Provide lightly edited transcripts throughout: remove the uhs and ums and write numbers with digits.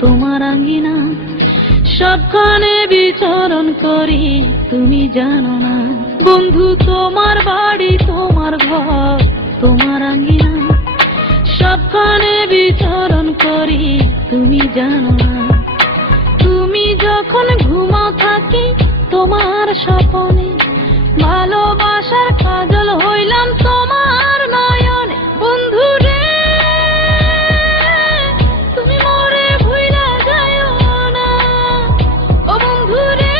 তোমার আঙ্গিনা, সবখানে বিচরণ করি তুমি জানো না। বন্ধু তোমার বাড়ি, তোমার ঘর, তোমার আঙ্গিনা, সবখানে বিচরণ করি তুমি জানো না। তুমি যখন ঘুমাও থাকি তোমার স্বপনে, ভালোবাসার কাজল হইলাম তোমার নয়নে। বন্ধু রে তুমি মরে ভুইলা যাইও না, ও বন্ধু রে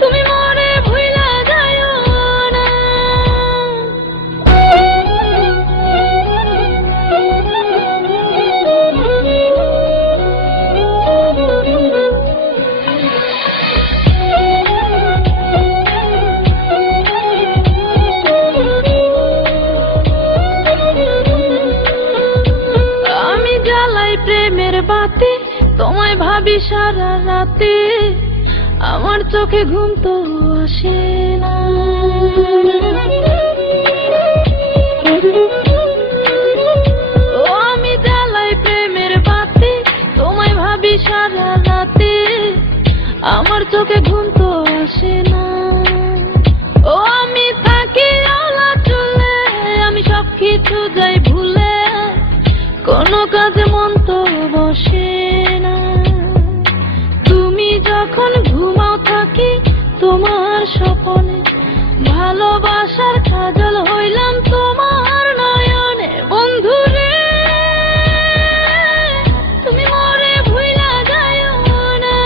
তুমি মরে ভুইলা যাইও না। প্রেমের বাতি তোমায় ভাবি সারা রাতে, আমার চোখে ঘুম তো আসে না। ও আমি জ্বালাই প্রেমের বাতি তোমায় ভাবি সারা রাতে, আমার চোখে ঘুম তো আসে না। ও আমি থাকি আলা চুলে, আমি সবকিছু যাই ভুলে, কোনো কাজে মন তো বসে না। তুমি যখন ঘুমাও থাকি তোমার স্বপনে, ভালোবাসার কাজল হইলাম তোমার নয়নে। বন্ধু রে তুমি মরে ভুইলা যাইও না,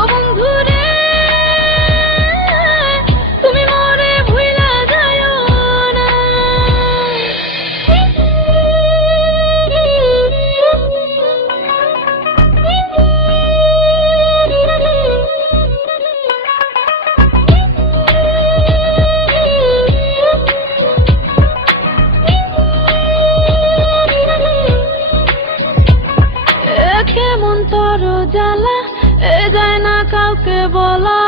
ও বন্ধু রে তুমি মরে ভুইলা যাইও না। কেমন তোর জ্বালা এ যায় না কাউকে বলা,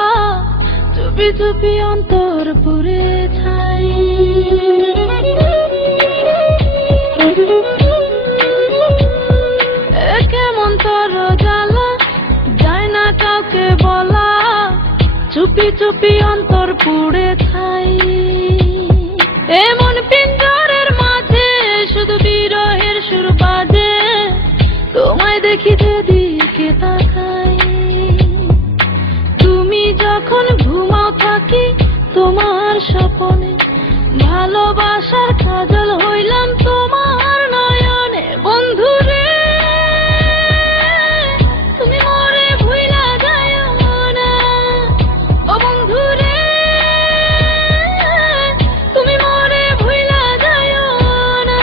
চুপি চুপি অন্তর পুড়ে ছাই। কেমন তোর জ্বালা যায় না কাউকে বলা, চুপি চুপি অন্তর পুড়ে ছাই। এমন পিঞ্জরের মাঝে শুধু বিরহের সুর বাজে, তোমায় দেখি যেদিকে তাকাই। তুমি যখন ঘুমাও থাকি তোমার স্বপনে, ভালোবাসার কাজল হইলাম তোমার নয়নে। বন্ধু রে তুমি মরে ভুইলা যাইও না, ও বন্ধু রে তুমি মরে ভুইলা যাইও না।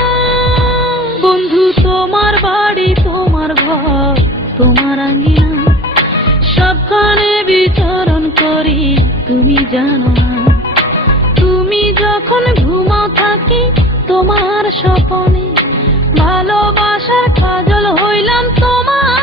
বন্ধু তোমার বাড়ি, তোমার ঘর, তোমার আঙ্গিনা, সবখানে বিচরণ করি তুমি জানো না। তুমি যখন ঘুমাও থাকি তোমার স্বপনে, ভালোবাসার কাজল হইলাম তোমার